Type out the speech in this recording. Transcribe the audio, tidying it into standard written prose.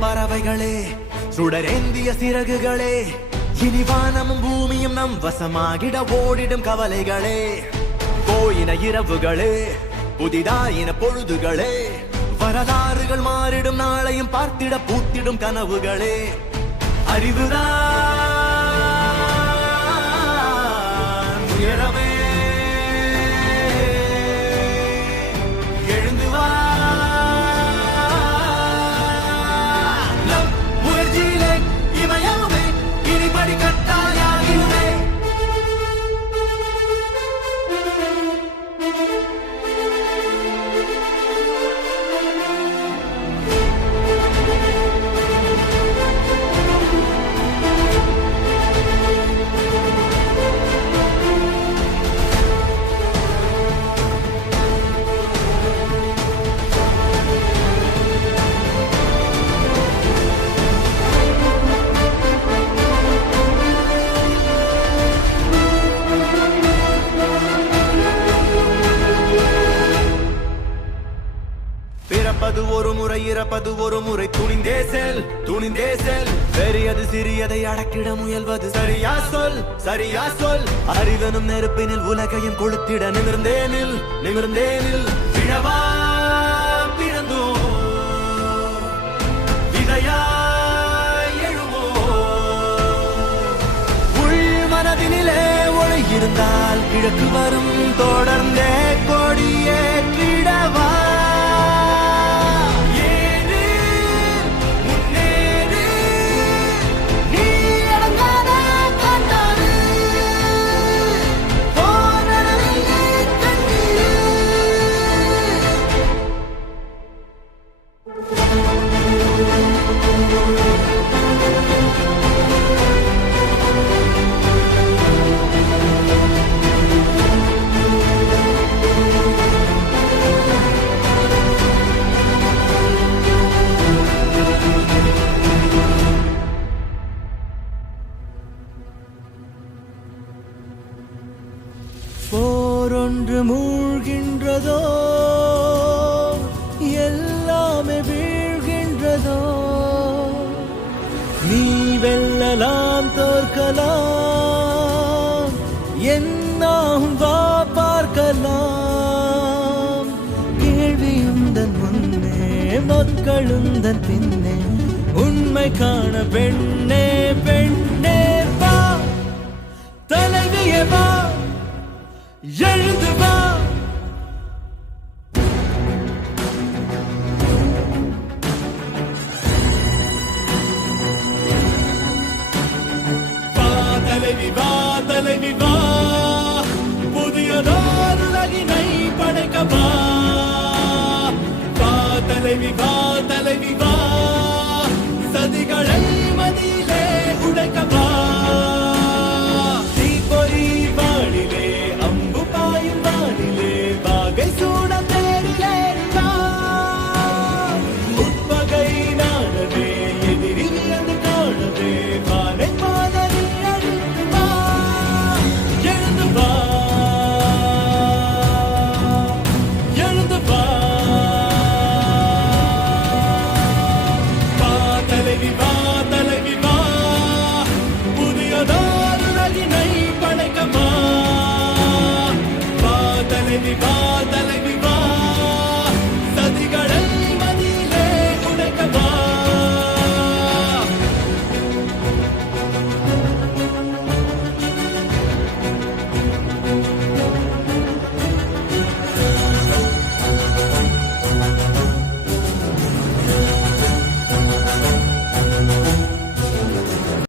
பறவைகளே, சுடரேந்திய சிறகுகளே, இனி வானமும் பூமியும் நம் வசமாகிட ஓடிடும் கவலைகளே. போயின இரவுகளே, புதிதாயின பொழுதுகளே, வரலாறுகள் மாறிடும் நாளையும் பார்த்திட பூத்திடும் கனவுகளே. அறிவுதான் உயரமே, எழுந்து வா. நம் முயற்சியிலே இமயமே, இனிபடி கட்டாயாகிடுமே. பிறப்பது ஒரு முறை, இறப்பது ஒரு முறை. துணிந்தே செல், துணிந்தே செல். பெரியது சிறியதை அடக்கிட முயல்வது சரியா சொல், சரியா சொல். அறிவனும் நெருப்பினில் உலகையும் கொளுத்திட நிமிர்ந்தேனில், நிமிர்ந்தேனில். விழவா பிறந்தோ, விதையாய் எழுவோ. உள் மனதினிலே ஒளி இருந்தால் கிழக்கு வரும். தொடர்ந்தே கொடியே கிடவா. போரொன்று மூழ்கின்றதோ, எல்லாமே வீழ்கின்றதோ. நீ வெல்லலாம், தோற்கலாம், என்னாகும் வா பார்க்கலாம். கேள்வியுந்தன் முன்னே, மக்களுந்தன் பின்னே. உண்மை காண பெண்ணே, பெண்ணே வா. தலைவியே வா, எழுந்து வா.